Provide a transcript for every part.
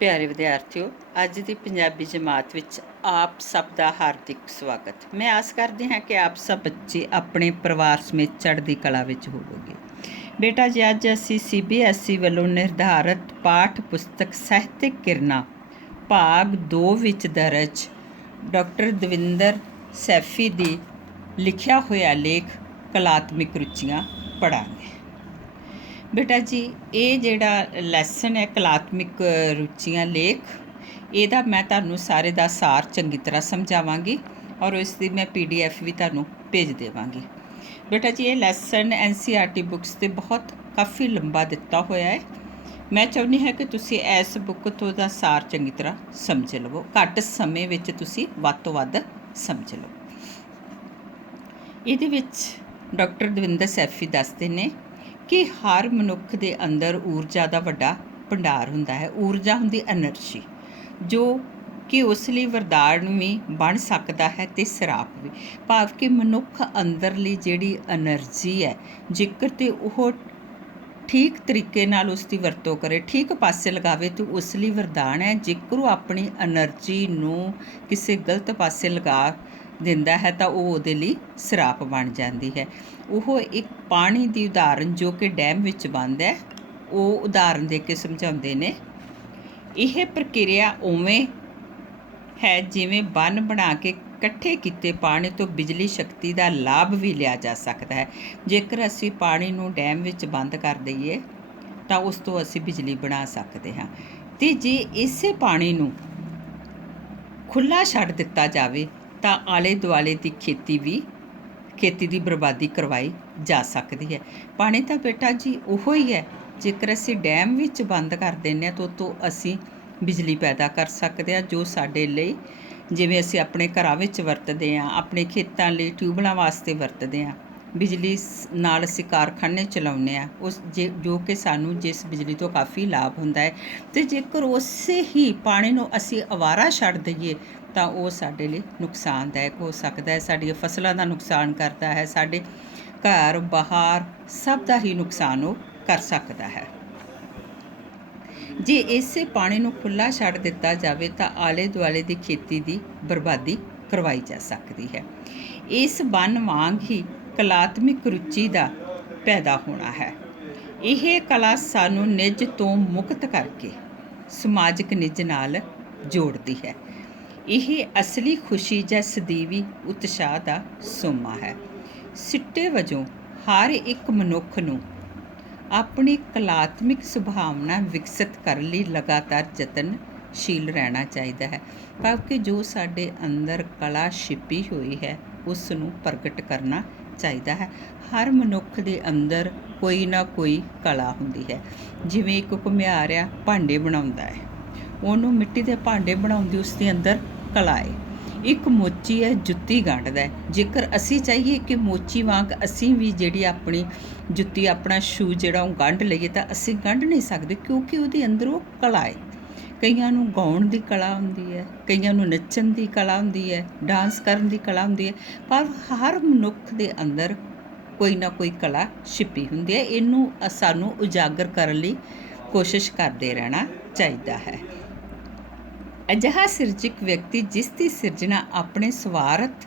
ਪਿਆਰੇ ਵਿਦਿਆਰਥੀਓ, ਅੱਜ ਦੀ ਪੰਜਾਬੀ ਜਮਾਤ ਵਿੱਚ ਆਪ ਸਭ ਦਾ ਹਾਰਦਿਕ ਸਵਾਗਤ। ਮੈਂ ਆਸ ਕਰਦੀ ਹਾਂ ਕਿ ਆਪ ਸਭ ਬੱਚੇ ਆਪਣੇ ਪਰਿਵਾਰ ਸਮੇਤ ਚੜ੍ਹਦੀ ਕਲਾ ਵਿੱਚ ਹੋਵੋਗੇ। ਬੇਟਾ ਜੀ, ਅੱਜ ਅਸੀਂ CBSE ਵੱਲੋਂ ਨਿਰਧਾਰਤ ਪਾਠ ਪੁਸਤਕ ਸਾਹਿਤਕ ਕਿਰਨਾਂ ਭਾਗ 2 ਵਿੱਚ ਦਰਜ ਡਾਕਟਰ ਦਵਿੰਦਰ ਸੈਫੀ ਦੀ ਲਿਖਿਆ ਹੋਇਆ ਲੇਖ ਕਲਾਤਮਿਕ ਰੁਚੀਆਂ ਪੜ੍ਹਾਂਗੇ। ਬੇਟਾ ਜੀ, ਇਹ ਜਿਹੜਾ ਲੈਸਨ ਹੈ ਕਲਾਤਮਿਕ ਰੁਚੀਆਂ ਲੇਖ, ਇਹਦਾ ਮੈਂ ਤੁਹਾਨੂੰ ਸਾਰੇ ਦਾ ਸਾਰ ਚੰਗੀ ਤਰ੍ਹਾਂ ਸਮਝਾਵਾਂਗੀ ਔਰ ਇਸ ਦੀ ਮੈਂ PDF ਵੀ ਤੁਹਾਨੂੰ ਭੇਜ ਦੇਵਾਂਗੀ। ਬੇਟਾ ਜੀ, ਇਹ ਲੈਸਨ NCERT ਬੁੱਕਸ 'ਤੇ ਕਾਫੀ ਲੰਬਾ ਦਿੱਤਾ ਹੋਇਆ ਹੈ। ਮੈਂ ਚਾਹੁੰਦੀ ਹਾਂ ਕਿ ਤੁਸੀਂ ਇਸ ਬੁੱਕ ਤੋਂ ਦਾ ਸਾਰ ਚੰਗੀ ਤਰ੍ਹਾਂ ਸਮਝ ਲਵੋ, ਘੱਟ ਸਮੇਂ ਵਿੱਚ ਤੁਸੀਂ ਵੱਧ ਤੋਂ ਵੱਧ ਸਮਝ ਲਓ। ਇਹਦੇ ਵਿੱਚ ਡਾਕਟਰ ਦਵਿੰਦਰ ਸੈਫੀ ਦੱਸਦੇ ਨੇ ਕਿ ਹਰ ਮਨੁੱਖ ਦੇ ਅੰਦਰ ਊਰਜਾ ਦਾ ਵੱਡਾ ਭੰਡਾਰ ਹੁੰਦਾ ਹੈ। ਊਰਜਾ ਹੁੰਦੀ ਐਨਰਜੀ, ਜੋ ਕਿ ਉਸ ਲਈ ਵਰਦਾਨ ਵੀ ਬਣ ਸਕਦਾ ਹੈ ਅਤੇ ਸਰਾਪ ਵੀ। ਭਾਵ ਕਿ ਮਨੁੱਖ ਅੰਦਰਲੀ ਜਿਹੜੀ ਐਨਰਜੀ ਹੈ, ਜੇਕਰ ਤੇ ਉਹ ਠੀਕ ਤਰੀਕੇ ਨਾਲ ਉਸ ਦੀ ਵਰਤੋਂ ਕਰੇ, ਠੀਕ ਪਾਸੇ ਲਗਾਵੇ ਤਾਂ ਉਸ ਲਈ ਵਰਦਾਨ ਹੈ। ਜੇਕਰ ਉਹ ਆਪਣੀ ਐਨਰਜੀ ਨੂੰ ਕਿਸੇ ਗਲਤ ਪਾਸੇ ਲਗਾ ਦਿੰਦਾ ਹੈ ਤਾਂ ਉਹ ਉਹਦੇ ਲਈ ਸਰਾਪ ਬਣ ਜਾਂਦੀ ਹੈ। ਉਹ ਇੱਕ ਪਾਣੀ ਦੀ ਉਦਾਹਰਨ ਜੋ ਕਿ ਡੈਮ ਵਿੱਚ ਬੰਦ ਹੈ, ਉਹ ਉਦਾਹਰਨ ਦੇ ਕੇ ਸਮਝਾਉਂਦੇ ਨੇ। ਇਹ ਪ੍ਰਕਿਰਿਆ ਉਵੇਂ ਹੈ ਜਿਵੇਂ ਬੰਨ ਬਣਾ ਕੇ ਇਕੱਠੇ ਕੀਤੇ ਪਾਣੀ ਤੋਂ ਬਿਜਲੀ ਸ਼ਕਤੀ ਦਾ ਲਾਭ ਵੀ ਲਿਆ ਜਾ ਸਕਦਾ ਹੈ। ਜੇਕਰ ਅਸੀਂ ਪਾਣੀ ਨੂੰ ਡੈਮ ਵਿੱਚ ਬੰਦ ਕਰ ਦਈਏ ਤਾਂ ਉਸ ਤੋਂ ਅਸੀਂ ਬਿਜਲੀ ਬਣਾ ਸਕਦੇ ਹਾਂ, ਅਤੇ ਜੇ ਇਸੇ ਪਾਣੀ ਨੂੰ ਖੁੱਲ੍ਹਾ ਛੱਡ ਦਿੱਤਾ ਜਾਵੇ ਤਾਂ ਆਲੇ ਦੁਆਲੇ ਦੀ ਖੇਤੀ ਦੀ ਬਰਬਾਦੀ ਕਰਵਾਈ ਜਾ ਸਕਦੀ ਹੈ। ਪਾਣੀ ਤਾਂ ਬੇਟਾ ਜੀ ਉਹੋ ਹੀ ਹੈ, ਜੇਕਰ ਅਸੀਂ ਡੈਮ ਵਿੱਚ ਬੰਦ ਕਰ ਦਿੰਦੇ ਹਾਂ ਤਾਂ ਉਹ ਤੋਂ ਅਸੀਂ ਬਿਜਲੀ ਪੈਦਾ ਕਰ ਸਕਦੇ ਹਾਂ, ਜੋ ਸਾਡੇ ਲਈ, ਜਿਵੇਂ ਅਸੀਂ ਆਪਣੇ ਘਰਾਂ ਵਿੱਚ ਵਰਤਦੇ ਹਾਂ, ਆਪਣੇ ਖੇਤਾਂ ਲਈ ਟਿਊਬਵੈੱਲਾਂ ਵਾਸਤੇ ਵਰਤਦੇ ਹਾਂ, ਬਿਜਲੀ ਨਾਲ ਅਸੀਂ ਕਾਰਖਾਨੇ ਚਲਾਉਂਦੇ ਹਾਂ, ਜੋ ਕਿ ਸਾਨੂੰ ਜਿਸ ਬਿਜਲੀ ਤੋਂ ਕਾਫੀ ਲਾਭ ਹੁੰਦਾ ਹੈ। ਅਤੇ ਜੇਕਰ ਉਸੇ ਹੀ ਪਾਣੀ ਨੂੰ ਅਸੀਂ ਅਵਾਰਾ ਛੱਡ ਦਈਏ ਤਾਂ ਉਹ ਸਾਡੇ ਲਈ ਨੁਕਸਾਨਦਾਇਕ ਹੋ ਸਕਦਾ ਹੈ। ਸਾਡੀਆਂ ਫਸਲਾਂ ਦਾ ਨੁਕਸਾਨ ਕਰਦਾ ਹੈ, ਸਾਡੇ ਘਰ ਬਾਹਰ ਸਭ ਦਾ ਹੀ ਨੁਕਸਾਨ ਉਹ ਕਰ ਸਕਦਾ ਹੈ। ਜੇ ਇਸੇ ਪਾਣੀ ਨੂੰ ਖੁੱਲ੍ਹਾ ਛੱਡ ਦਿੱਤਾ ਜਾਵੇ ਤਾਂ ਆਲੇ ਦੁਆਲੇ ਦੀ ਖੇਤੀ ਦੀ ਬਰਬਾਦੀ ਕਰਵਾਈ ਜਾ ਸਕਦੀ ਹੈ। ਇਸ ਬੰਨ ਵਾਂਗ ਹੀ ਕਲਾਤਮਿਕ ਰੁਚੀ ਦਾ ਪੈਦਾ ਹੋਣਾ ਹੈ। ਇਹ ਕਲਾ ਸਾਨੂੰ ਨਿੱਜ ਤੋਂ ਮੁਕਤ ਕਰਕੇ ਸਮਾਜਿਕ ਨਿੱਜ ਨਾਲ ਜੋੜਦੀ ਹੈ। ਇਹ ਅਸਲੀ ਖੁਸ਼ੀ ਜਾਂ ਸਦੀਵੀ ਉਤਸ਼ਾਹ ਦਾ ਸੋਮਾ ਹੈ। ਸਿੱਟੇ ਵਜੋਂ ਹਰ ਇੱਕ ਮਨੁੱਖ ਨੂੰ ਆਪਣੀ ਕਲਾਤਮਿਕ ਸੁਭਾਵਨਾ ਵਿਕਸਿਤ ਕਰਨ ਲਈ ਲਗਾਤਾਰ ਯਤਨਸ਼ੀਲ ਰਹਿਣਾ ਚਾਹੀਦਾ ਹੈ। ਭਾਵ ਕਿ ਜੋ ਸਾਡੇ ਅੰਦਰ ਕਲਾ ਛਿਪੀ ਹੋਈ ਹੈ ਉਸ ਨੂੰ ਪ੍ਰਗਟ ਕਰਨਾ ਚਾਹੀਦਾ ਹੈ। ਹਰ ਮਨੁੱਖ ਦੇ ਅੰਦਰ ਕੋਈ ਨਾ ਕੋਈ ਕਲਾ ਹੁੰਦੀ ਹੈ। ਜਿਵੇਂ ਇੱਕ ਘੁਮਿਆਰ ਆ, ਭਾਂਡੇ ਬਣਾਉਂਦਾ ਹੈ, ਉਹਨੂੰ ਮਿੱਟੀ ਦੇ ਭਾਂਡੇ ਬਣਾਉਣ ਦੀ ਉਸ ਦੇ ਅੰਦਰ ਕਲਾ ਹੈ। ਇੱਕ ਮੋਚੀ ਹੈ, ਜੁੱਤੀ ਗੰਢਦਾ ਹੈ। ਜੇਕਰ ਅਸੀਂ ਚਾਹੀਏ ਕਿ ਮੋਚੀ ਵਾਂਗ ਅਸੀਂ ਵੀ ਜਿਹੜੀ ਆਪਣੀ ਜੁੱਤੀ, ਆਪਣਾ ਸ਼ੂ ਜਿਹੜਾ ਉਹ ਗੰਢ ਲਈਏ ਤਾਂ ਅਸੀਂ ਗੰਢ ਨਹੀਂ ਸਕਦੇ, ਕਿਉਂਕਿ ਉਹਦੇ ਅੰਦਰ ਉਹ ਕਲਾ ਹੈ। ਕਈਆਂ ਨੂੰ ਗਾਉਣ ਦੀ ਕਲਾ ਹੁੰਦੀ ਹੈ, ਕਈਆਂ ਨੂੰ ਨੱਚਣ ਦੀ ਕਲਾ ਹੁੰਦੀ ਹੈ, ਡਾਂਸ ਕਰਨ ਦੀ ਕਲਾ ਹੁੰਦੀ ਹੈ, ਪਰ ਹਰ ਮਨੁੱਖ ਦੇ ਅੰਦਰ ਕੋਈ ਨਾ ਕੋਈ ਕਲਾ ਛਿਪੀ ਹੁੰਦੀ ਹੈ। ਇਹਨੂੰ ਸਾਨੂੰ ਉਜਾਗਰ ਕਰਨ ਲਈ ਕੋਸ਼ਿਸ਼ ਕਰਦੇ ਰਹਿਣਾ ਚਾਹੀਦਾ ਹੈ। ਅਜਿਹਾ ਸਿਰਜਕ ਵਿਅਕਤੀ ਜਿਸ ਦੀ ਸਿਰਜਣਾ ਆਪਣੇ ਸਵਾਰਥ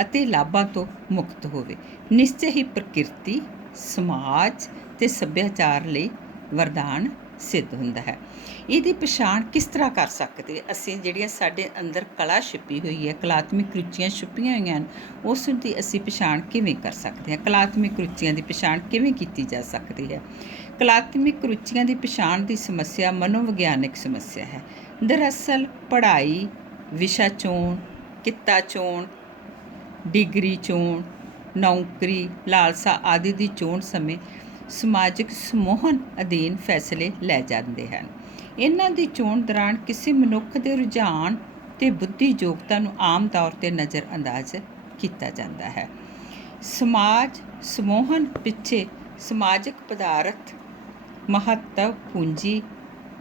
ਅਤੇ ਲਾਭਾਂ ਤੋਂ ਮੁਕਤ ਹੋਵੇ, ਨਿਸ਼ਚੈ ਹੀ ਪ੍ਰਕਿਰਤੀ, ਸਮਾਜ ਅਤੇ ਸੱਭਿਆਚਾਰ ਲਈ ਵਰਦਾਨ ਸਿੱਧ ਹੁੰਦਾ ਹੈ। ਇਹਦੀ ਪਛਾਣ ਕਿਸ ਤਰ੍ਹਾਂ ਕਰ ਸਕਦੇ ਅਸੀਂ? ਜਿਹੜੀਆਂ ਸਾਡੇ ਅੰਦਰ ਕਲਾ ਛਿਪੀ ਹੋਈ ਹੈ, ਕਲਾਤਮਿਕ ਰੁਚੀਆਂ ਛੁਪੀਆਂ ਹੋਈਆਂ ਹਨ, ਉਸ ਦੀ ਅਸੀਂ ਪਛਾਣ ਕਿਵੇਂ ਕਰ ਸਕਦੇ ਹਾਂ? ਕਲਾਤਮਿਕ ਰੁਚੀਆਂ ਦੀ ਪਛਾਣ ਕਿਵੇਂ ਕੀਤੀ ਜਾ ਸਕਦੀ ਹੈ? ਕਲਾਤਮਿਕ ਰੁਚੀਆਂ ਦੀ ਪਛਾਣ ਦੀ ਸਮੱਸਿਆ ਮਨੋਵਿਗਿਆਨਿਕ ਸਮੱਸਿਆ ਹੈ। ਦਰਅਸਲ ਪੜ੍ਹਾਈ, ਵਿਸ਼ਾ ਚੋਣ, ਕਿੱਤਾ ਚੋਣ, ਡਿਗਰੀ ਚੋਣ, ਨੌਕਰੀ, ਲਾਲਸਾ ਆਦਿ ਦੀ ਚੋਣ ਸਮੇਂ ਸਮਾਜਿਕ ਸਮੂਹਨ ਅਧੀਨ ਫੈਸਲੇ ਲੈ ਜਾਂਦੇ ਹਨ। ਇਹਨਾਂ ਦੀ ਚੋਣ ਦੌਰਾਨ ਕਿਸੇ ਮਨੁੱਖ ਦੇ ਰੁਝਾਨ ਅਤੇ ਬੁੱਧੀ ਯੋਗਤਾ ਨੂੰ ਆਮ ਤੌਰ 'ਤੇ ਨਜ਼ਰਅੰਦਾਜ਼ ਕੀਤਾ ਜਾਂਦਾ ਹੈ। ਸਮਾਜ ਸਮੂਹਨ ਪਿੱਛੇ ਸਮਾਜਿਕ ਪਦਾਰਥ, ਮਹੱਤਵ, ਪੂੰਜੀ,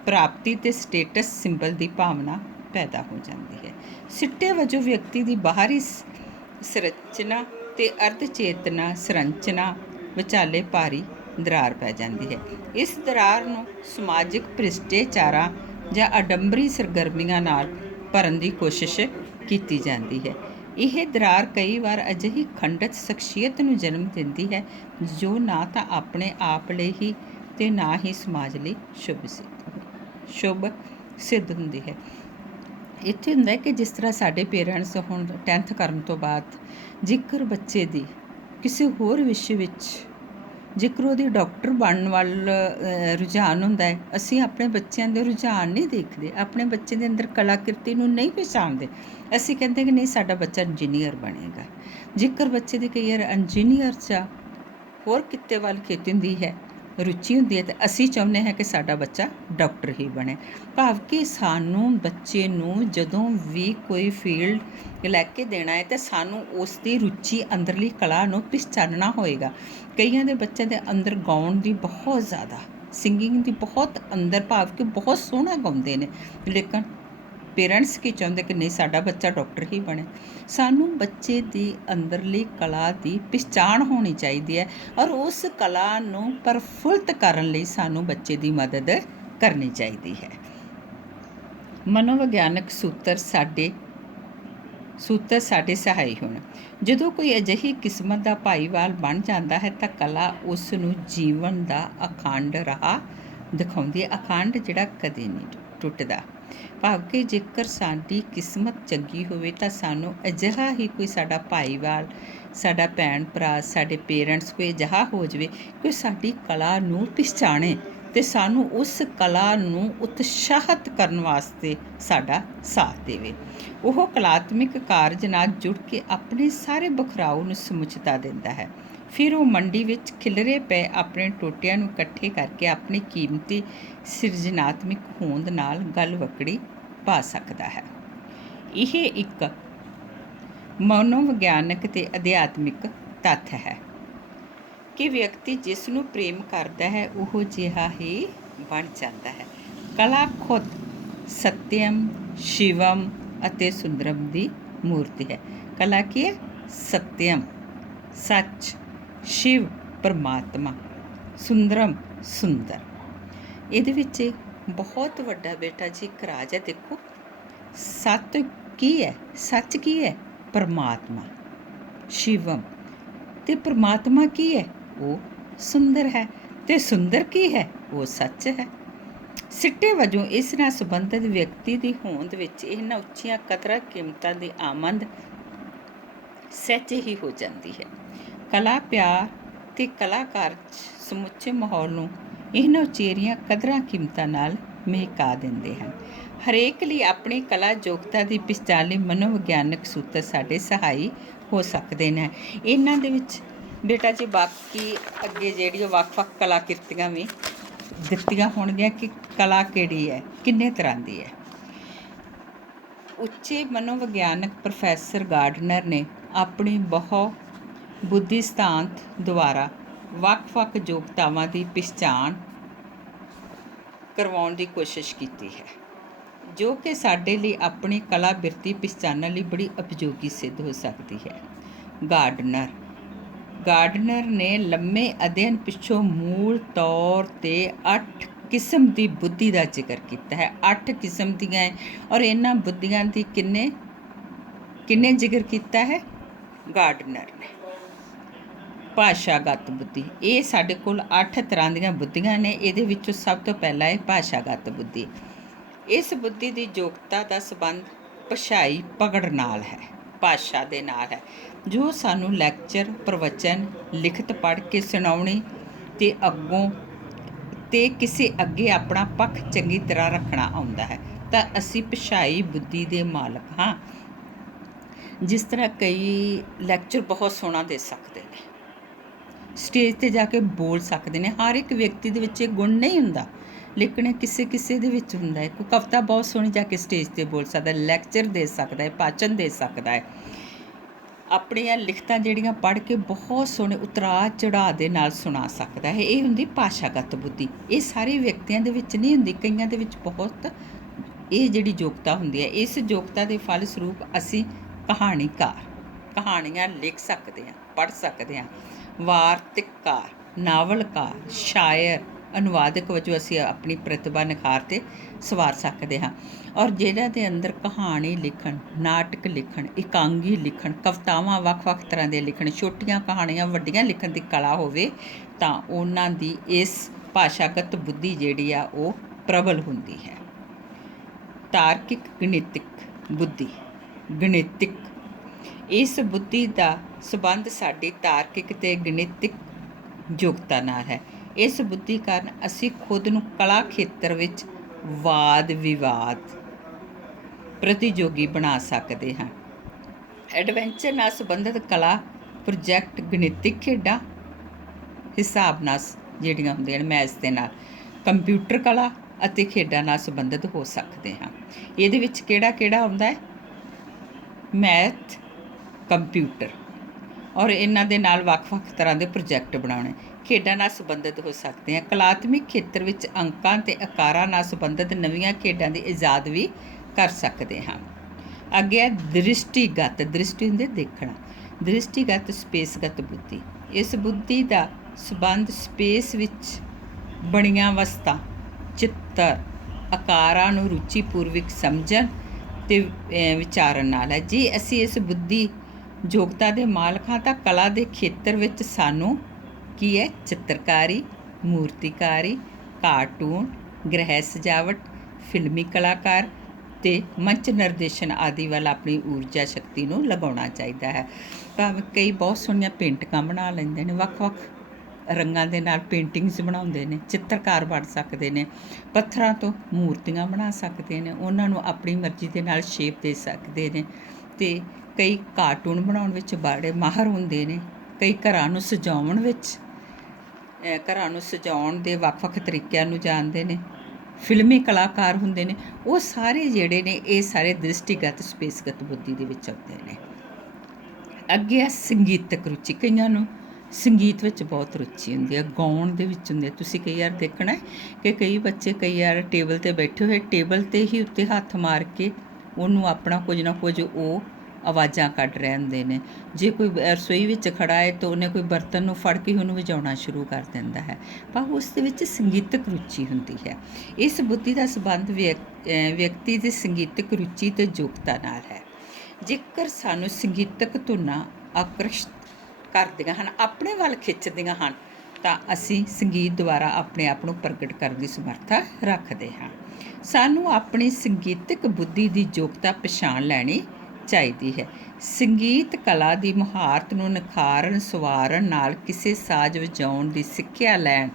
ਪ੍ਰਾਪਤੀ ਅਤੇ ਸਟੇਟਸ ਸਿੰਬਲ ਦੀ ਭਾਵਨਾ ਪੈਦਾ ਹੋ ਜਾਂਦੀ ਹੈ। ਸਿੱਟੇ ਵਜੋਂ ਵਿਅਕਤੀ ਦੀ ਬਾਹਰੀ ਸੰਰਚਨਾ ਅਤੇ ਅਰਧ ਚੇਤਨਾ ਸੰਰਚਨਾ ਵਿਚਾਲੇ ਭਾਰੀ ਦਰਾਰ ਪੈ ਜਾਂਦੀ ਹੈ। ਇਸ ਦਰਾਰ ਨੂੰ ਸਮਾਜਿਕ ਭ੍ਰਿਸ਼ਟਾਚਾਰਾਂ ਜਾਂ ਆਡੰਬਰੀ ਸਰਗਰਮੀਆਂ ਨਾਲ ਭਰਨ ਦੀ ਕੋਸ਼ਿਸ਼ ਕੀਤੀ ਜਾਂਦੀ ਹੈ। ਇਹ ਦਰਾਰ ਕਈ ਵਾਰ ਅਜਿਹੀ ਖੰਡਿਤ ਸ਼ਖਸੀਅਤ ਨੂੰ ਜਨਮ ਦਿੰਦੀ ਹੈ ਜੋ ਨਾ ਤਾਂ ਆਪਣੇ ਆਪ ਲਈ ਹੀ ਅਤੇ ਨਾ ਹੀ ਸਮਾਜ ਲਈ ਸ਼ੁਭ ਸਿੱਧ ਹੁੰਦੀ ਹੈ। ਇੱਥੇ ਹੁੰਦਾ ਹੈ ਕਿ ਜਿਸ ਤਰ੍ਹਾਂ ਸਾਡੇ ਪੇਰੈਂਟਸ ਹੁਣ 10th ਕਰਨ ਤੋਂ ਬਾਅਦ ਜੇਕਰ ਬੱਚੇ ਦੀ ਕਿਸੇ ਹੋਰ ਵਿਸ਼ੇ ਵਿੱਚ ਜੇਕਰ ਉਹਦੀ ਡਾਕਟਰ ਬਣਨ ਵੱਲ ਰੁਝਾਨ ਹੁੰਦਾ ਹੈ, ਅਸੀਂ ਆਪਣੇ ਬੱਚਿਆਂ ਦੇ ਰੁਝਾਨ ਨਹੀਂ ਦੇਖਦੇ, ਆਪਣੇ ਬੱਚੇ ਦੇ ਅੰਦਰ ਕਲਾਕ੍ਰਿਤੀ ਨੂੰ ਨਹੀਂ ਪਛਾਣਦੇ। ਅਸੀਂ ਕਹਿੰਦੇ ਕਿ ਨਹੀਂ ਸਾਡਾ ਬੱਚਾ ਇੰਜੀਨੀਅਰ ਬਣੇਗਾ। ਜੇਕਰ ਬੱਚੇ ਦੀ ਕਈ ਵਾਰ ਇੰਜੀਨੀਅਰ 'ਚ ਹੋਰ ਕਿੱਤੇ ਵੱਲ ਖੇਤੀ ਹੁੰਦੀ ਹੈ, ਰੁਚੀ ਹੁੰਦੀ ਹੈ, ਅਤੇ ਅਸੀਂ ਚਾਹੁੰਦੇ ਹਾਂ ਕਿ ਸਾਡਾ ਬੱਚਾ ਡਾਕਟਰ ਹੀ ਬਣੇ। ਭਾਵ ਕਿ ਸਾਨੂੰ ਬੱਚੇ ਨੂੰ ਜਦੋਂ ਵੀ ਕੋਈ ਫੀਲਡ ਲੈ ਕੇ ਦੇਣਾ ਹੈ ਤਾਂ ਸਾਨੂੰ ਉਸ ਦੀ ਰੁਚੀ ਅੰਦਰਲੀ ਕਲਾ ਨੂੰ ਪਛਾਣਨਾ ਹੋਏਗਾ। ਕਈਆਂ ਦੇ ਬੱਚਿਆਂ ਦੇ ਅੰਦਰ ਗਾਉਣ ਦੀ ਬਹੁਤ ਜ਼ਿਆਦਾ, ਸਿੰਗਿੰਗ ਦੀ ਬਹੁਤ ਅੰਦਰ, ਭਾਵ ਕਿ ਬਹੁਤ ਸੋਹਣਾ ਗਾਉਂਦੇ ਨੇ, ਲੇਕਿਨ ਪੇਰੈਂਟਸ ਕੀ ਚਾਹੁੰਦੇ ਕਿ ਨਹੀਂ ਸਾਡਾ ਬੱਚਾ ਡਾਕਟਰ ਹੀ ਬਣੇ। ਸਾਨੂੰ ਬੱਚੇ ਦੀ ਅੰਦਰਲੀ ਕਲਾ ਦੀ ਪਛਾਣ ਹੋਣੀ ਚਾਹੀਦੀ ਹੈ ਔਰ ਉਸ ਕਲਾ ਨੂੰ ਪ੍ਰਫੁੱਲਤ ਕਰਨ ਲਈ ਸਾਨੂੰ ਬੱਚੇ ਦੀ ਮਦਦ ਕਰਨੀ ਚਾਹੀਦੀ ਹੈ। ਮਨੋਵਿਗਿਆਨਕ ਸੂਤਰ ਸਾਡੇ ਸਹਾਈ ਹੋਣ। ਜਦੋਂ ਕੋਈ ਅਜਿਹੀ ਕਿਸਮਤ ਦਾ ਭਾਈਵਾਲ ਬਣ ਜਾਂਦਾ ਹੈ ਤਾਂ ਕਲਾ ਉਸ ਨੂੰ ਜੀਵਨ ਦਾ ਅਖੰਡ ਰਾਹ ਦਿਖਾਉਂਦੀ ਹੈ। ਅਖੰਡ ਜਿਹੜਾ ਕਦੇ ਨਹੀਂ ਟੁੱਟਦਾ। ਭਾਵ ਕਿ ਜੇਕਰ ਸਾਡੀ ਕਿਸਮਤ ਚੰਗੀ ਹੋਵੇ ਤਾਂ ਸਾਨੂੰ ਅਜਿਹਾ ਹੀ ਕੋਈ ਸਾਡਾ ਭਾਈਵਾਲ, ਸਾਡਾ ਭੈਣ ਭਰਾ, ਸਾਡੇ ਪੇਰੈਂਟਸ ਕੋਈ ਅਜਿਹਾ ਹੋ ਜਾਵੇ ਕਿ ਸਾਡੀ ਕਲਾ ਨੂੰ ਪਛਾਣੇ ਅਤੇ ਸਾਨੂੰ ਉਸ ਕਲਾ ਨੂੰ ਉਤਸ਼ਾਹਿਤ ਕਰਨ ਵਾਸਤੇ ਸਾਡਾ ਸਾਥ ਦੇਵੇ। ਉਹ ਕਲਾਤਮਿਕ ਕਾਰਜ ਨਾਲ ਜੁੜ ਕੇ ਆਪਣੇ ਸਾਰੇ ਬਖਰਾਓ ਨੂੰ ਸਮੁੱਚਤਾ ਦਿੰਦਾ ਹੈ। ਫਿਰ ਉਹ ਮੰਡੀ ਵਿੱਚ ਖਿਲਰੇ ਪਏ ਆਪਣੇ ਟੋਟਿਆਂ ਨੂੰ ਇਕੱਠੇ ਕਰਕੇ ਆਪਣੀ ਕੀਮਤੀ ਸਿਰਜਨਾਤਮਕ ਹੋਂਦ ਨਾਲ ਗਲਵੱਕੜੀ ਪਾ ਸਕਦਾ ਹੈ। ਇਹ ਇੱਕ ਮਨੋਵਿਗਿਆਨਕ ਅਤੇ ਅਧਿਆਤਮਿਕ ਤੱਥ ਹੈ ਕਿ ਵਿਅਕਤੀ ਜਿਸ ਨੂੰ ਪ੍ਰੇਮ ਕਰਦਾ ਹੈ ਉਹ ਜਿਹਾ ਹੀ ਬਣ ਜਾਂਦਾ ਹੈ। ਕਲਾ ਖੁਦ ਸਤਿਅਮ, ਸ਼ਿਵਮ ਅਤੇ ਸੁੰਦਰਮ ਦੀ ਮੂਰਤੀ ਹੈ। ਕਲਾ ਕੀ ਹੈ? ਸਤਿਅਮ ਸੱਚ, ਸ਼ਿਵ ਪਰਮਾਤਮਾ, ਸੁੰਦਰਮ ਸੁੰਦਰ। ਇਹਦੇ ਵਿੱਚ ਬਹੁਤ ਵੱਡਾ ਬੇਟਾ ਜੀ ਇੱਕ ਰਾਜ ਹੈ। ਦੇਖੋ ਸੱਤ ਕੀ ਹੈ? ਸੱਚ ਕੀ ਹੈ? ਪਰਮਾਤਮਾ, ਸ਼ਿਵਮ। ਅਤੇ ਪਰਮਾਤਮਾ ਕੀ ਹੈ? ਉਹ ਸੁੰਦਰ ਹੈ। ਅਤੇ ਸੁੰਦਰ ਕੀ ਹੈ? ਉਹ ਸੱਚ ਹੈ। ਸਿੱਟੇ ਵਜੋਂ ਇਸ ਨਾਲ ਸੰਬੰਧਿਤ ਵਿਅਕਤੀ ਦੀ ਹੋਂਦ ਵਿੱਚ ਇਹਨਾਂ ਉੱਚੀਆਂ ਕਦਰਾਂ ਕੀਮਤਾਂ ਦੀ ਆਮਦ ਸਹਿਜੇ ਹੀ ਹੋ ਜਾਂਦੀ ਹੈ। ਕਲਾ ਪਿਆਰ ਅਤੇ ਕਲਾਕਾਰ ਸਮੁੱਚੇ ਮਾਹੌਲ ਨੂੰ ਇਹਨਾਂ ਉਚੇਰੀਆਂ ਕਦਰਾਂ ਕੀਮਤਾਂ ਨਾਲ ਮਹਿਕਾ ਦਿੰਦੇ ਹਨ। ਹਰੇਕ ਲਈ ਆਪਣੀ ਕਲਾ ਯੋਗਤਾ ਦੀ ਪਛਾਣ ਲਈ ਮਨੋਵਿਗਿਆਨਕ ਸੂਤਰ ਸਾਡੇ ਸਹਾਈ ਹੋ ਸਕਦੇ ਨੇ। ਇਹਨਾਂ ਦੇ ਵਿੱਚ ਬੇਟਾ ਜੀ ਬਾਕੀ ਅੱਗੇ ਜਿਹੜੀ ਵੱਖ-ਵੱਖ ਕਲਾਕ੍ਰਿਤੀਆਂ ਵੀ ਦਿੱਤੀਆਂ ਹੋਣਗੀਆਂ ਕਿ ਕਲਾ ਕਿਹੜੀ ਹੈ, ਕਿੰਨੇ ਤਰ੍ਹਾਂ ਦੀ ਹੈ। ਉੱਚੇ ਮਨੋਵਿਗਿਆਨਕ ਪ੍ਰੋਫੈਸਰ ਗਾਰਡਨਰ ਨੇ ਆਪਣੀ ਬਹੁ ਬੁੱਧੀ ਸਿਧਾਂਤ ਦੁਆਰਾ ਵੱਖ-ਵੱਖ ਯੋਗਤਾਵਾਂ ਦੀ ਪਛਾਣ ਕਰਵਾਉਣ ਦੀ ਕੋਸ਼ਿਸ਼ ਕੀਤੀ ਹੈ, ਜੋ ਕਿ ਸਾਡੇ ਲਈ ਆਪਣੀ ਕਲਾ ਬਿਰਤੀ ਪਛਾਣਨ ਲਈ ਬੜੀ ਉਪਯੋਗੀ ਸਿੱਧ ਹੋ ਸਕਦੀ ਹੈ। ਗਾਰਡਨਰ ਨੇ ਲੰਮੇ ਅਧਿਐਨ ਪਿੱਛੋਂ ਮੂਲ ਤੌਰ 'ਤੇ 8 ਕਿਸਮ ਦੀ ਬੁੱਧੀ ਦਾ ਜ਼ਿਕਰ ਕੀਤਾ ਹੈ। 8 ਕਿਸਮ ਦੀਆਂ ਹੈ ਔਰ ਇਹਨਾਂ ਬੁੱਧੀਆਂ ਦੀ ਕਿੰਨੇ ਜ਼ਿਕਰ ਕੀਤਾ ਹੈ? ਗਾਰਡਨਰ ਨੇ। ਭਾਸ਼ਾਗਤ ਬੁੱਧੀ, ਇਹ ਸਾਡੇ ਕੋਲ 8 ਤਰ੍ਹਾਂ ਦੀਆਂ ਬੁੱਧੀਆਂ ਨੇ। ਇਹਦੇ ਵਿੱਚੋਂ ਸਭ ਤੋਂ ਪਹਿਲਾਂ ਹੈ ਭਾਸ਼ਾਗਤ ਬੁੱਧੀ। ਇਸ ਬੁੱਧੀ ਦੀ ਯੋਗਤਾ ਦਾ ਸੰਬੰਧ ਭਾਸ਼ਾਈ ਪਕੜ ਨਾਲ ਹੈ, ਭਾਸ਼ਾ ਦੇ ਨਾਲ ਹੈ, ਜੋ ਸਾਨੂੰ ਲੈਕਚਰ, ਪ੍ਰਵਚਨ, ਲਿਖਤ ਪੜ੍ਹ ਕੇ ਸੁਣਾਉਣੀ ਅਤੇ ਕਿਸੇ ਅੱਗੇ ਆਪਣਾ ਪੱਖ ਚੰਗੀ ਤਰ੍ਹਾਂ ਰੱਖਣਾ ਆਉਂਦਾ ਹੈ ਤਾਂ ਅਸੀਂ ਭਾਸ਼ਾਈ ਬੁੱਧੀ ਦੇ ਮਾਲਕ ਹਾਂ। ਜਿਸ ਤਰ੍ਹਾਂ ਕਈ ਲੈਕਚਰ ਬਹੁਤ ਸੋਹਣਾ ਦੇ ਸਕਦੇ ਨੇ, ਸਟੇਜ 'ਤੇ ਜਾ ਕੇ ਬੋਲ ਸਕਦੇ ਨੇ। ਹਰ ਇੱਕ ਵਿਅਕਤੀ ਦੇ ਵਿੱਚ ਇਹ ਗੁਣ ਨਹੀਂ ਹੁੰਦਾ, ਲੇਕਿਨ ਕਿਸੇ ਦੇ ਵਿੱਚ ਹੁੰਦਾ ਹੈ। ਕੋਈ ਕਵਿਤਾ ਬਹੁਤ ਸੋਹਣੀ ਜਾ ਕੇ ਸਟੇਜ 'ਤੇ ਬੋਲ ਸਕਦਾ, ਲੈਕਚਰ ਦੇ ਸਕਦਾ ਹੈ, ਭਾਸ਼ਣ ਦੇ ਸਕਦਾ ਹੈ, ਆਪਣੀਆਂ ਲਿਖਤਾਂ ਜਿਹੜੀਆਂ ਪੜ੍ਹ ਕੇ ਬਹੁਤ ਸੋਹਣੇ ਉਤਰਾਅ ਚੜ੍ਹਾਅ ਦੇ ਨਾਲ ਸੁਣਾ ਸਕਦਾ ਹੈ। ਇਹ ਹੁੰਦੀ ਭਾਸ਼ਾਗਤ ਬੁੱਧੀ। ਇਹ ਸਾਰੇ ਵਿਅਕਤੀਆਂ ਦੇ ਵਿੱਚ ਨਹੀਂ ਹੁੰਦੀ, ਕਈਆਂ ਦੇ ਵਿੱਚ ਬਹੁਤ ਇਹ ਜਿਹੜੀ ਯੋਗਤਾ ਹੁੰਦੀ ਹੈ। ਇਸ ਯੋਗਤਾ ਦੇ ਫਲ ਸਰੂਪ ਅਸੀਂ ਕਹਾਣੀਆਂ ਲਿਖ ਸਕਦੇ ਹਾਂ, ਪੜ੍ਹ ਸਕਦੇ ਹਾਂ। ਵਾਰਤਕਕਾਰ, ਨਾਵਲਕਾਰ, ਸ਼ਾਇਰ, ਅਨੁਵਾਦਕ ਵਜੋਂ ਅਸੀਂ ਆਪਣੀ ਪ੍ਰਤਿਭਾ ਨਿਖਾਰ ਤੇ ਸਵਾਰ ਸਕਦੇ ਹਾਂ। ਔਰ ਜਿਹਨਾਂ ਦੇ ਅੰਦਰ ਕਹਾਣੀ ਲਿਖਣ, ਨਾਟਕ ਲਿਖਣ, ਇਕਾਂਗੀ ਲਿਖਣ, ਕਵਿਤਾਵਾਂ ਵੱਖ-ਵੱਖ ਤਰ੍ਹਾਂ ਦੇ ਲਿਖਣ, ਛੋਟੀਆਂ ਕਹਾਣੀਆਂ ਵੱਡੀਆਂ ਲਿਖਣ ਦੀ ਕਲਾ ਹੋਵੇ ਤਾਂ ਉਹਨਾਂ ਦੀ ਇਸ ਭਾਸ਼ਾਗਤ ਬੁੱਧੀ ਜਿਹੜੀ ਆ ਉਹ ਪ੍ਰਬਲ ਹੁੰਦੀ ਹੈ। ਤਾਰਕਿਕ ਗਣਿਤਿਕ ਬੁੱਧੀ। ਗਣਿਤਿਕ ਇਸ ਬੁੱਧੀ ਦਾ ਸੰਬੰਧ ਸਾਡੀ ਤਾਰਕਿਕ ਤੇ ਗਣਿਤਿਕ ਯੋਗਤਾ ਨਾਲ ਹੈ। ਇਸ ਬੁੱਧੀ ਕਾਰਨ ਅਸੀਂ ਖੁਦ ਨੂੰ ਕਲਾ ਖੇਤਰ ਵਿੱਚ ਵਾਦ ਵਿਵਾਦ ਪ੍ਰਤੀਯੋਗੀ ਬਣਾ ਸਕਦੇ ਹਾਂ। ਐਡਵੈਂਚਰ ਨਾਲ ਸੰਬੰਧਿਤ ਕਲਾ ਪ੍ਰੋਜੈਕਟ, ਗਣਿਤਿਕ ਖੇਡਾਂ, ਹਿਸਾਬ ਨਾਲ ਜਿਹੜੀਆਂ ਹੁੰਦੀਆਂ ਨੇ ਮੈਥ ਦੇ ਨਾਲ, ਕੰਪਿਊਟਰ ਕਲਾ ਅਤੇ ਖੇਡਾਂ ਨਾਲ ਸੰਬੰਧਿਤ ਹੋ ਸਕਦੇ ਹਾਂ। ਇਹਦੇ ਵਿੱਚ ਕਿਹੜਾ ਆਉਂਦਾ ਹੈ? ਮੈਥ, ਕੰਪਿਊਟਰ, ਔਰ ਇਹਨਾਂ ਦੇ ਨਾਲ ਵੱਖ-ਵੱਖ ਤਰ੍ਹਾਂ ਦੇ ਪ੍ਰੋਜੈਕਟ ਬਣਾਉਣੇ। ਖੇਡਾਂ ਨਾਲ ਸੰਬੰਧਿਤ ਹੋ ਸਕਦੇ ਹਾਂ। ਕਲਾਤਮਿਕ ਖੇਤਰ ਵਿੱਚ ਅੰਕਾਂ ਤੇ ਆਕਾਰਾਂ ਨਾਲ ਸੰਬੰਧਿਤ ਨਵੀਆਂ ਖੇਡਾਂ ਦੀ ਇਜਾਦ ਵੀ ਕਰ ਸਕਦੇ ਹਾਂ। ਅੱਗੇ ਹੈ ਦ੍ਰਿਸ਼ਟੀਗਤ। ਦ੍ਰਿਸ਼ਟੀ ਹੁੰਦੀ ਦੇਖਣਾ। ਦ੍ਰਿਸ਼ਟੀਗਤ ਸਪੇਸਗਤ ਬੁੱਧੀ। ਇਸ ਬੁੱਧੀ ਦਾ ਸੰਬੰਧ ਸਪੇਸ ਵਿੱਚ ਬਣੀਆਂ ਵਸਤਾਂ, ਚਿੱਤਰ, ਆਕਾਰਾਂ ਨੂੰ ਰੁਚੀਪੂਰਵਕ ਸਮਝਣ ਤੇ ਵਿਚਾਰਨ ਨਾਲ ਹੈ। ਜੇ ਅਸੀਂ ਇਸ ਬੁੱਧੀ ਯੋਗਤਾ ਦੇ ਮਾਲਕ ਹਾਂ ਤਾਂ ਕਲਾ ਦੇ ਖੇਤਰ ਵਿੱਚ ਸਾਨੂੰ ਕੀ ਹੈ? ਚਿੱਤਰਕਾਰੀ, ਮੂਰਤੀਕਾਰੀ, ਕਾਰਟੂਨ, ਗ੍ਰਹਿ ਸਜਾਵਟ, ਫਿਲਮੀ ਕਲਾਕਾਰ ਤੇ ਮੰਚ ਨਿਰਦੇਸ਼ਨ ਆਦਿ ਵੱਲ ਆਪਣੀ ਊਰਜਾ ਸ਼ਕਤੀ ਨੂੰ ਲਗਾਉਣਾ ਚਾਹੀਦਾ ਹੈ। ਭਾਵੇਂ ਕਈ ਬਹੁਤ ਸੋਹਣੀਆਂ ਪੇਂਟਿੰਗਾਂ ਬਣਾ ਲੈਂਦੇ ਨੇ, ਵੱਖ-ਵੱਖ ਰੰਗਾਂ ਦੇ ਨਾਲ ਪੇਂਟਿੰਗਸ ਬਣਾਉਂਦੇ ਨੇ, ਚਿੱਤਰਕਾਰ ਬਣ ਸਕਦੇ ਨੇ, ਪੱਥਰਾਂ ਤੋਂ ਮੂਰਤੀਆਂ ਬਣਾ ਸਕਦੇ ਨੇ, ਉਹਨਾਂ ਨੂੰ ਆਪਣੀ ਮਰਜ਼ੀ ਦੇ ਨਾਲ ਸ਼ੇਪ ਦੇ ਸਕਦੇ ਨੇ। ਅਤੇ ਕਈ ਕਾਰਟੂਨ ਬਣਾਉਣ ਵਿੱਚ ਬੜੇ ਮਾਹਰ ਹੁੰਦੇ ਨੇ। ਕਈ ਘਰਾਂ ਨੂੰ ਸਜਾਉਣ ਦੇ ਵੱਖ-ਵੱਖ ਤਰੀਕਿਆਂ ਨੂੰ ਜਾਣਦੇ ਨੇ। ਫਿਲਮੀ ਕਲਾਕਾਰ ਹੁੰਦੇ ਨੇ। ਉਹ ਸਾਰੇ ਜਿਹੜੇ ਨੇ ਇਹ ਸਾਰੇ ਦ੍ਰਿਸ਼ਟੀਗਤ ਸਪੇਸਗਤ ਬੁੱਧੀ ਦੇ ਵਿੱਚ ਆਉਂਦੇ ਨੇ। ਅੱਗੇ ਆ ਸੰਗੀਤਕ ਰੁਚੀ। ਕਈਆਂ ਨੂੰ ਸੰਗੀਤ ਵਿੱਚ ਬਹੁਤ ਰੁਚੀ ਹੁੰਦੀ ਹੈ, ਗਾਉਣ ਦੇ ਵਿੱਚ ਹੁੰਦੀ ਹੈ। ਤੁਸੀਂ ਕਈ ਵਾਰ ਦੇਖਣਾ ਕਿ ਕਈ ਬੱਚੇ ਕਈ ਵਾਰ ਟੇਬਲ 'ਤੇ ਬੈਠੇ ਹੋਏ, ਟੇਬਲ 'ਤੇ ਹੀ ਉੱਤੇ ਹੱਥ ਮਾਰ ਕੇ ਉਹਨੂੰ ਆਪਣਾ ਕੁਝ ਨਾ ਕੁਝ ਉਹ ਆਵਾਜ਼ਾਂ ਕੱਢ ਰਹੇ ਹੁੰਦੇ ਨੇ। ਜੇ ਕੋਈ ਰਸੋਈ ਵਿੱਚ ਖੜਾ ਹੈ ਤਾਂ ਉਹਨੇ ਕੋਈ ਬਰਤਨ ਨੂੰ ਫੜ ਕੇ ਉਹਨੂੰ ਵਜਾਉਣਾ ਸ਼ੁਰੂ ਕਰ ਦਿੰਦਾ ਹੈ, ਪਰ ਉਸ ਦੇ ਵਿੱਚ ਸੰਗੀਤਕ ਰੁਚੀ ਹੁੰਦੀ ਹੈ। ਇਸ ਬੁੱਧੀ ਦਾ ਸੰਬੰਧ ਵਿਅਕਤੀ ਦੀ ਸੰਗੀਤਕ ਰੁਚੀ ਤੇ ਯੋਗਤਾ ਨਾਲ ਹੈ। ਜੇਕਰ ਸਾਨੂੰ ਸੰਗੀਤਕ ਧੁਨਾਂ ਆਕਰਸ਼ਿਤ ਕਰਦੀਆਂ ਹਨ, ਆਪਣੇ ਵੱਲ ਖਿੱਚਦੀਆਂ ਹਨ, ਤਾਂ ਅਸੀਂ ਸੰਗੀਤ ਦੁਆਰਾ ਆਪਣੇ ਆਪ ਨੂੰ ਪ੍ਰਗਟ ਕਰਨ ਦੀ ਸਮਰੱਥਾ ਰੱਖਦੇ ਹਾਂ। ਸਾਨੂੰ ਆਪਣੀ ਸੰਗੀਤਕ ਬੁੱਧੀ ਦੀ ਯੋਗਤਾ ਪਛਾਣ ਲੈਣੀ ਚਾਹੀਦੀ ਹੈ। ਸੰਗੀਤ ਕਲਾ ਦੀ ਮੁਹਾਰਤ ਨੂੰ ਨਿਖਾਰਨ ਸੰਵਾਰਨ ਨਾਲ ਕਿਸੇ ਸਾਜ਼ ਵਜਾਉਣ ਦੀ ਸਿੱਖਿਆ ਲੈਣ,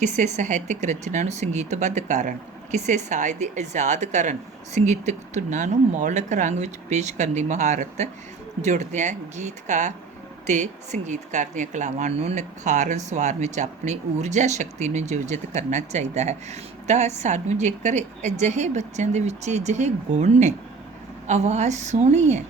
ਕਿਸੇ ਸਾਹਿਤਕ ਰਚਨਾ ਨੂੰ ਸੰਗੀਤਬੱਧ ਕਰਨ, ਕਿਸੇ ਸਾਜ਼ ਦੀ ਇਜਾਦ ਕਰਨ, ਸੰਗੀਤਕ ਧੁਨਾਂ ਨੂੰ ਮੌਲਿਕ ਰੰਗ ਵਿੱਚ ਪੇਸ਼ ਕਰਨ ਦੀ ਮੁਹਾਰਤ ਜੁੜਦਿਆਂ ਗੀਤਕਾਰ ਅਤੇ ਸੰਗੀਤਕਾਰ ਦੀਆਂ ਕਲਾਵਾਂ ਨੂੰ ਨਿਖਾਰਨ ਸੰਵਾਰਨ ਵਿੱਚ ਆਪਣੀ ਊਰਜਾ ਸ਼ਕਤੀ ਨੂੰ ਨਿਯੋਜਿਤ ਕਰਨਾ ਚਾਹੀਦਾ ਹੈ। ਤਾਂ ਸਾਨੂੰ ਜੇਕਰ ਅਜਿਹੇ ਬੱਚਿਆਂ ਦੇ ਵਿੱਚ ਅਜਿਹੇ ਗੁਣ ਨੇ, ਆਵਾਜ਼ ਸੋਹਣੀ ਹੈ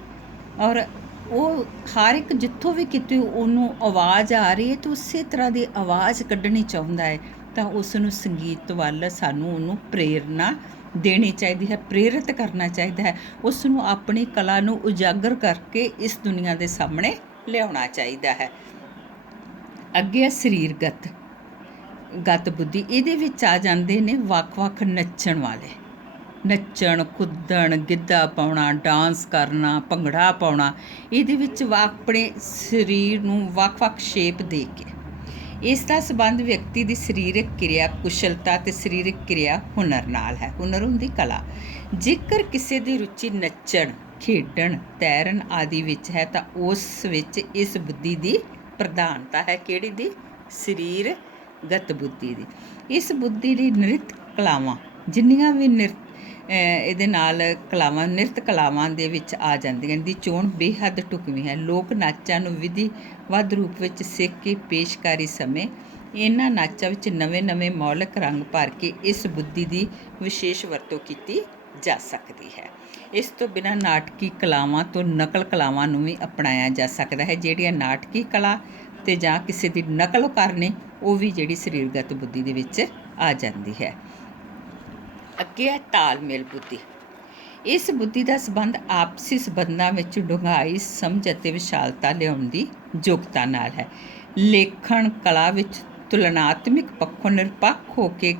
ਔਰ ਉਹ ਹਰ ਇੱਕ ਜਿੱਥੋਂ ਵੀ ਕਿਤੇ ਉਹਨੂੰ ਆਵਾਜ਼ ਆ ਰਹੀ ਹੈ ਤਾਂ ਉਸੇ ਤਰ੍ਹਾਂ ਦੀ ਆਵਾਜ਼ ਕੱਢਣੀ ਚਾਹੁੰਦਾ ਹੈ, ਤਾਂ ਉਸ ਨੂੰ ਸੰਗੀਤ ਵੱਲ ਸਾਨੂੰ ਉਹਨੂੰ ਪ੍ਰੇਰਨਾ ਦੇਣੀ ਚਾਹੀਦੀ ਹੈ, ਪ੍ਰੇਰਿਤ ਕਰਨਾ ਚਾਹੀਦਾ ਹੈ। ਉਸ ਨੂੰ ਆਪਣੀ ਕਲਾ ਨੂੰ ਉਜਾਗਰ ਕਰਕੇ ਇਸ ਦੁਨੀਆ ਦੇ ਸਾਹਮਣੇ ਲਿਆਉਣਾ ਚਾਹੀਦਾ ਹੈ। ਅੱਗੇ ਹੈ ਸਰੀਰਗਤ ਬੁੱਧੀ। ਇਹਦੇ ਵਿੱਚ ਆ ਜਾਂਦੇ ਨੇ ਵੱਖ-ਵੱਖ ਨੱਚਣ ਵਾਲੇ। ਨੱਚਣ, ਕੁੱਦਣ, ਗਿੱਧਾ ਪਾਉਣਾ, ਡਾਂਸ ਕਰਨਾ, ਭੰਗੜਾ ਪਾਉਣਾ। ਇਹਦੇ ਵਿੱਚ ਆਪਣੇ ਸਰੀਰ ਨੂੰ ਵੱਖ-ਵੱਖ ਸ਼ੇਪ ਦੇ ਕੇ। ਇਸ ਦਾ ਸੰਬੰਧ ਵਿਅਕਤੀ ਦੀ ਸਰੀਰਕ ਕਿਰਿਆ ਕੁਸ਼ਲਤਾ ਅਤੇ ਸਰੀਰਕ ਕਿਰਿਆ ਹੁਨਰ ਨਾਲ ਹੈ। ਹੁਨਰ ਹੁੰਦੀ ਕਲਾ। ਜੇਕਰ ਕਿਸੇ ਦੀ ਰੁਚੀ ਨੱਚਣ, ਖੇਡਣ, ਤੈਰਨ ਆਦਿ ਵਿੱਚ ਹੈ ਤਾਂ ਉਸ ਵਿੱਚ ਇਸ ਬੁੱਧੀ ਦੀ ਪ੍ਰਧਾਨਤਾ ਹੈ। ਕਿਹੜੀ ਦੀ? ਸਰੀਰਗਤ ਬੁੱਧੀ ਦੀ। ਇਸ ਬੁੱਧੀ ਦੀ ਨ੍ਰਿਤ ਕਲਾਵਾਂ ਜਿੰਨੀਆਂ ਵੀ ਇਹਦੇ ਨਾਲ ਨ੍ਰਿਤ ਕਲਾਵਾਂ ਦੇ ਵਿੱਚ ਆ ਜਾਂਦੀਆਂ ਦੀ ਚੋਣ ਬੇਹੱਦ ਢੁਕਵੀਂ ਹੈ। ਲੋਕ ਨਾਚਾਂ ਨੂੰ ਵਿਧੀਵੱਧ ਰੂਪ ਵਿੱਚ ਸਿੱਖ ਕੇ ਪੇਸ਼ਕਾਰੀ ਸਮੇਂ ਇਹਨਾਂ ਨਾਚਾਂ ਵਿੱਚ ਨਵੇਂ ਮੌਲਿਕ ਰੰਗ ਭਰ ਕੇ ਇਸ ਬੁੱਧੀ ਦੀ ਵਿਸ਼ੇਸ਼ ਵਰਤੋਂ ਕੀਤੀ ਜਾ ਸਕਦੀ ਹੈ। ਇਸ ਤੋਂ ਬਿਨਾਂ ਨਾਟਕੀ ਕਲਾਵਾਂ ਤੋਂ ਨਕਲ ਕਲਾਵਾਂ ਨੂੰ ਵੀ ਅਪਣਾਇਆ ਜਾ ਸਕਦਾ ਹੈ। ਜਿਹੜੀਆਂ ਨਾਟਕੀ ਕਲਾ ਅਤੇ ਜਾਂ ਕਿਸੇ ਦੀ ਨਕਲ ਕਰਨੀ, ਉਹ ਵੀ ਜਿਹੜੀ ਸਰੀਰਗਤ ਬੁੱਧੀ ਦੇ ਵਿੱਚ ਆ ਜਾਂਦੀ ਹੈ। ਅੱਗੇ ਹੈ ਤਾਲਮੇਲ ਬੁੱਧੀ। ਇਸ ਬੁੱਧੀ ਦਾ ਸੰਬੰਧ ਆਪਸੀ ਸੰਬੰਧਾਂ ਵਿੱਚ ਡੂੰਘਾਈ, ਸਮਝ ਅਤੇ ਵਿਸ਼ਾਲਤਾ ਲਿਆਉਣ ਦੀ ਯੋਗਤਾ ਨਾਲ ਹੈ। ਲੇਖਣ ਕਲਾ ਵਿੱਚ ਤੁਲਨਾਤਮਕ ਪੱਖੋਂ ਨਿਰਪੱਖ ਹੋ ਕੇ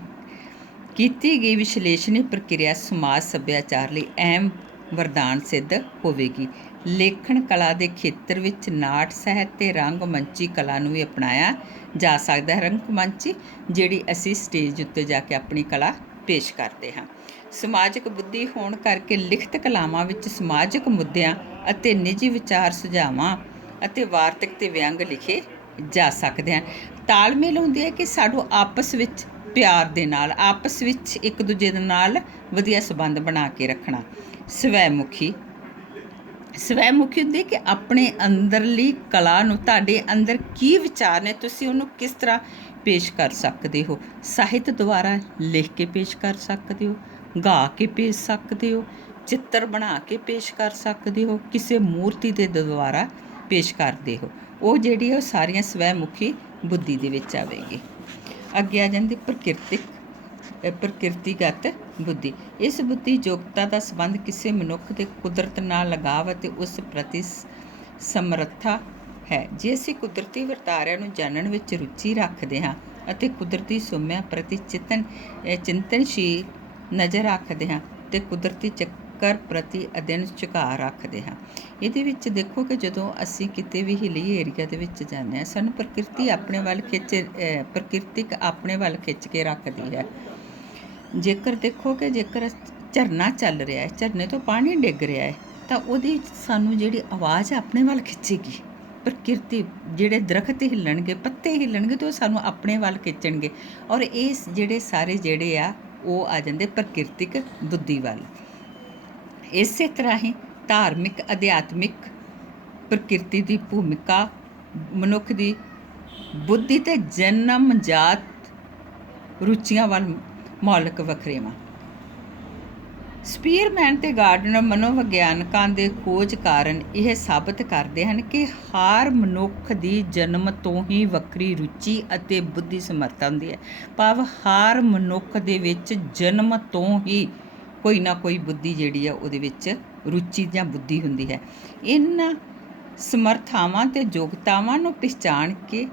ਕੀਤੀ ਗਈ ਵਿਸ਼ਲੇਸ਼ਣੀ ਪ੍ਰਕਿਰਿਆ ਸਮਾਜ ਸੱਭਿਆਚਾਰ ਲਈ ਅਹਿਮ ਵਰਦਾਨ ਸਿੱਧ ਹੋਵੇਗੀ। ਲੇਖਣ ਕਲਾ ਦੇ ਖੇਤਰ ਵਿੱਚ ਨਾਟ ਸਾਹਿਤ ਤੇ ਰੰਗਮੰਚੀ ਕਲਾ ਨੂੰ ਵੀ ਅਪਣਾਇਆ ਜਾ ਸਕਦਾ ਹੈ। ਰੰਗਮੰਚੀ ਜਿਹੜੀ ਅਸੀਂ ਸਟੇਜ ਉੱਤੇ ਜਾ ਕੇ ਆਪਣੀ ਕਲਾ ਪੇਸ਼ ਕਰਦੇ ਹਾਂ। ਸਮਾਜਿਕ ਬੁੱਧੀ ਹੋਣ ਕਰਕੇ ਲਿਖਤ ਕਲਾਵਾਂ ਵਿੱਚ ਸਮਾਜਿਕ ਮੁੱਦਿਆਂ ਅਤੇ ਨਿੱਜੀ ਵਿਚਾਰ ਸੁਝਾਵਾਂ ਅਤੇ ਵਾਰਤਕ ਤੇ ਵਿਅੰਗ ਲਿਖੇ ਜਾ ਸਕਦੇ ਹਨ। ਤਾਲਮੇਲ ਹੁੰਦੀ ਹੈ ਕਿ ਸਾਨੂੰ ਆਪਸ ਵਿੱਚ ਪਿਆਰ ਦੇ ਨਾਲ ਆਪਸ ਵਿੱਚ ਇੱਕ ਦੂਜੇ ਦੇ ਨਾਲ ਵਧੀਆ ਸੰਬੰਧ ਬਣਾ ਕੇ ਰੱਖਣਾ। ਸਵੈਮੁਖੀ ਹੁੰਦੀ ਕਿ ਆਪਣੇ ਅੰਦਰਲੀ ਕਲਾ ਨੂੰ, ਤੁਹਾਡੇ ਅੰਦਰ ਕੀ ਵਿਚਾਰ ਨੇ, ਤੁਸੀਂ ਉਹਨੂੰ ਕਿਸ ਤਰ੍ਹਾਂ ਪੇਸ਼ ਕਰ ਸਕਦੇ ਹੋ। ਸਾਹਿਤ ਦੁਆਰਾ ਲਿਖ ਕੇ ਪੇਸ਼ ਕਰ ਸਕਦੇ ਹੋ, ਗਾ ਕੇ ਪੇਸ਼ ਸਕਦੇ ਹੋ, ਚਿੱਤਰ ਬਣਾ ਕੇ ਪੇਸ਼ ਕਰ ਸਕਦੇ ਹੋ, ਕਿਸੇ ਮੂਰਤੀ ਦੇ ਦੁਆਰਾ ਪੇਸ਼ ਕਰਦੇ ਹੋ। ਉਹ ਜਿਹੜੀ ਉਹ ਸਾਰੀਆਂ ਸਵੈਮੁਖੀ ਬੁੱਧੀ ਦੇ ਵਿੱਚ ਆਵੇਗੀ। ਅੱਗੇ ਆ ਜਾਂਦੀ ਪ੍ਰਕਿਰਤੀਗਤ ਬੁੱਧੀ। ਇਸ ਬੁੱਧੀ ਯੋਗਤਾ ਦਾ ਸੰਬੰਧ ਕਿਸੇ ਮਨੁੱਖ ਦੇ ਕੁਦਰਤ ਨਾਲ ਲਗਾਵ ਅਤੇ ਉਸ ਪ੍ਰਤੀ ਸਮਰੱਥਾ ਹੈ। ਜੇ ਅਸੀਂ ਕੁਦਰਤੀ ਵਰਤਾਰਿਆਂ ਨੂੰ ਜਾਣਨ ਵਿੱਚ ਰੁਚੀ ਰੱਖਦੇ ਹਾਂ ਅਤੇ ਕੁਦਰਤੀ ਸੋਮਿਆਂ ਪ੍ਰਤੀ ਚਿੰਤਨਸ਼ੀਲ ਨਜ਼ਰ ਰੱਖਦੇ ਹਾਂ ਅਤੇ ਕੁਦਰਤੀ ਚੱਕਰ ਪ੍ਰਤੀ ਅਧਿਐਨ ਝੁਕਾਅ ਰੱਖਦੇ ਹਾਂ। ਇਹਦੇ ਵਿੱਚ ਦੇਖੋ ਕਿ ਜਦੋਂ ਅਸੀਂ ਕਿਤੇ ਵੀ ਹਿੱਲੀ ਏਰੀਆ ਦੇ ਵਿੱਚ ਜਾਂਦੇ ਹਾਂ, ਸਾਨੂੰ ਪ੍ਰਕਿਰਤਿਕ ਆਪਣੇ ਵੱਲ ਖਿੱਚ ਕੇ ਰੱਖਦੀ ਹੈ। ਜੇਕਰ ਦੇਖੋ ਕਿ ਜੇਕਰ ਝਰਨਾ ਚੱਲ ਰਿਹਾ ਹੈ, ਝਰਨੇ ਤੋਂ ਪਾਣੀ ਡਿੱਗ ਰਿਹਾ ਹੈ, ਤਾਂ ਉਹਦੀ ਸਾਨੂੰ ਜਿਹੜੀ ਆਵਾਜ਼ ਆਪਣੇ ਵੱਲ ਖਿੱਚੇਗੀ। ਪ੍ਰਕਿਰਤੀ ਜਿਹੜੇ ਦਰਖਤ ਹਿੱਲਣਗੇ, ਪੱਤੇ ਹਿੱਲਣਗੇ, ਤਾਂ ਉਹ ਸਾਨੂੰ ਆਪਣੇ ਵੱਲ ਖਿੱਚਣਗੇ। ਔਰ ਇਹ ਜਿਹੜੇ ਸਾਰੇ ਜਿਹੜੇ ਆ ਉਹ ਆ ਜਾਂਦੇ ਪ੍ਰਕਿਰਤਿਕ ਬੁੱਧੀ ਵੱਲ। ਇਸੇ ਤਰ੍ਹਾਂ ਹੀ ਧਾਰਮਿਕ ਅਧਿਆਤਮਿਕ ਪ੍ਰਕਿਰਤੀ ਦੀ ਭੂਮਿਕਾ ਮਨੁੱਖ ਦੀ ਬੁੱਧੀ ਤੇ ਜਨਮਜਾਤ ਰੁਚੀਆਂ ਵੱਲ ਮੌਲਿਕ ਵਖਰੇਵਾਂ। ਸਪੀਅਰਮੈਨ ਤੇ ਗਾਰਡਨਰ ਮਨੋਵਿਗਿਆਨਕਾਂ ਦੇ ਖੋਜ ਕਾਰਨ ਇਹ ਸਾਬਤ ਕਰਦੇ ਹਨ ਕਿ ਹਰ ਮਨੁੱਖ ਦੀ ਜਨਮ ਤੋਂ ਹੀ ਵੱਖਰੀ ਰੁਚੀ ਅਤੇ ਬੁੱਧੀ ਸਮਰੱਥਾ ਹੁੰਦੀ ਹੈ। ਭਾਵ ਹਰ ਮਨੁੱਖ ਦੇ ਵਿੱਚ ਜਨਮ ਤੋਂ ਹੀ ਕੋਈ ਨਾ ਕੋਈ ਬੁੱਧੀ ਜਿਹੜੀ ਆ ਉਹਦੇ ਵਿੱਚ ਰੁਚੀ ਜਾਂ ਬੁੱਧੀ ਹੁੰਦੀ ਹੈ। ਇਹਨਾਂ ਸਮਰੱਥਾਵਾਂ ਤੇ ਯੋਗਤਾਵਾਂ ਨੂੰ ਪਛਾਣ ਕੇ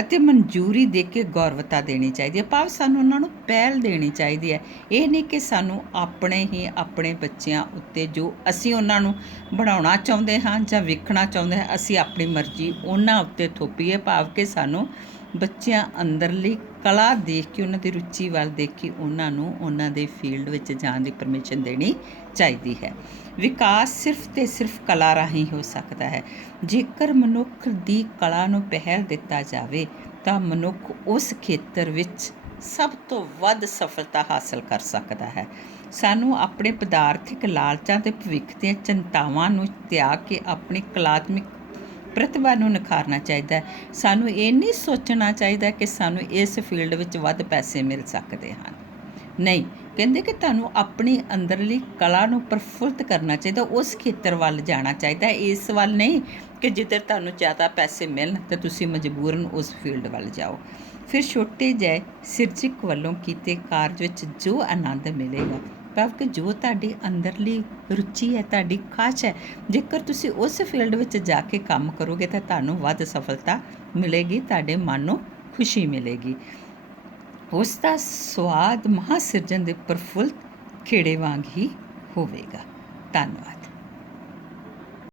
ਅਤੇ ਮਨਜ਼ੂਰੀ ਦੇ ਕੇ ਗੌਰਵਤਾ ਦੇਣੀ ਚਾਹੀਦੀ ਹੈ। ਭਾਵ ਸਾਨੂੰ ਉਹਨਾਂ ਨੂੰ ਪਹਿਲ ਦੇਣੀ ਚਾਹੀਦੀ ਹੈ। ਇਹ ਨਹੀਂ ਕਿ ਸਾਨੂੰ ਆਪਣੇ ਬੱਚਿਆਂ ਉੱਤੇ ਜੋ ਅਸੀਂ ਉਹਨਾਂ ਨੂੰ ਬਣਾਉਣਾ ਚਾਹੁੰਦੇ ਹਾਂ ਜਾਂ ਵੇਖਣਾ ਚਾਹੁੰਦੇ ਹਾਂ, ਅਸੀਂ ਆਪਣੀ ਮਰਜ਼ੀ ਉਹਨਾਂ ਉੱਤੇ ਥੋਪੀਏ। ਭਾਵ ਕਿ ਸਾਨੂੰ ਬੱਚਿਆਂ ਅੰਦਰਲੀ ਕਲਾ ਦੇਖ ਕੇ, ਉਹਨਾਂ ਦੀ ਰੁਚੀ ਵੱਲ ਦੇਖ ਕੇ ਉਹਨਾਂ ਨੂੰ ਉਹਨਾਂ ਦੇ ਫੀਲਡ ਵਿੱਚ ਜਾਣ ਦੀ ਪਰਮਿਸ਼ਨ ਦੇਣੀ ਚਾਹੀਦੀ ਹੈ। ਵਿਕਾਸ ਸਿਰਫ ਤੇ ਸਿਰਫ ਕਲਾ ਰਾਹੀਂ ਹੋ ਸਕਦਾ ਹੈ। ਜੇਕਰ ਮਨੁੱਖ ਦੀ ਕਲਾ ਨੂੰ ਪਹਿਲ ਦਿੱਤਾ ਜਾਵੇ ਤਾਂ ਮਨੁੱਖ ਉਸ ਖੇਤਰ ਵਿੱਚ ਸਭ ਤੋਂ ਵੱਧ ਸਫਲਤਾ ਹਾਸਲ ਕਰ ਸਕਦਾ ਹੈ। ਸਾਨੂੰ ਆਪਣੇ ਪਦਾਰਥਿਕ ਲਾਲਚਾਂ ਤੇ ਭਵਿੱਖ ਦੀਆਂ ਚਿੰਤਾਵਾਂ ਨੂੰ ਤਿਆਗ ਕੇ ਆਪਣੀ ਕਲਾਤਮਿਕ ਪ੍ਰਤਿਭਾ ਨੂੰ ਨਿਖਾਰਨਾ ਚਾਹੀਦਾ ਹੈ। ਸਾਨੂੰ ਇਹ ਨਹੀਂ ਸੋਚਣਾ ਚਾਹੀਦਾ ਕਿ ਸਾਨੂੰ ਇਸ ਫੀਲਡ ਵਿੱਚ ਵੱਧ ਪੈਸੇ ਮਿਲ ਸਕਦੇ ਹਨ। ਨਹੀਂ, ਕਹਿੰਦੇ ਕਿ ਤੁਹਾਨੂੰ ਆਪਣੀ ਅੰਦਰਲੀ ਕਲਾ ਨੂੰ ਪ੍ਰਫੁੱਲਤ ਕਰਨਾ ਚਾਹੀਦਾ, ਉਸ ਖੇਤਰ ਵੱਲ ਜਾਣਾ ਚਾਹੀਦਾ। ਇਸ ਵੱਲ ਨਹੀਂ ਕਿ ਜਿੱਧਰ ਤੁਹਾਨੂੰ ਜ਼ਿਆਦਾ ਪੈਸੇ ਮਿਲਣ ਤਾਂ ਤੁਸੀਂ ਮਜਬੂਰਨ ਉਸ ਫੀਲਡ ਵੱਲ ਜਾਓ। ਫਿਰ ਛੋਟੇ ਜਿਹੇ ਸਿਰਜਕ ਵੱਲੋਂ ਕੀਤੇ ਕਾਰਜ ਵਿੱਚ ਜੋ ਆਨੰਦ ਮਿਲੇਗਾ, ਭਾਵ ਕਿ ਜੋ ਤੁਹਾਡੀ ਅੰਦਰਲੀ ਰੁਚੀ ਹੈ, ਤੁਹਾਡੀ ਖਾਸ਼ ਹੈ, ਜੇਕਰ ਤੁਸੀਂ ਉਸ ਫੀਲਡ ਵਿੱਚ ਜਾ ਕੇ ਕੰਮ ਕਰੋਗੇ ਤਾਂ ਤੁਹਾਨੂੰ ਵੱਧ ਸਫਲਤਾ ਮਿਲੇਗੀ, ਤੁਹਾਡੇ ਮਨ ਨੂੰ ਖੁਸ਼ੀ ਮਿਲੇਗੀ। ਉਸ ਦਾ ਸਵਾਦ ਮਹਾਸਿਰਜਨ ਦੇ ਪ੍ਰਫੁੱਲਤ ਖੇੜੇ ਵਾਂਗ ਹੀ ਹੋਵੇਗਾ। ਧੰਨਵਾਦ।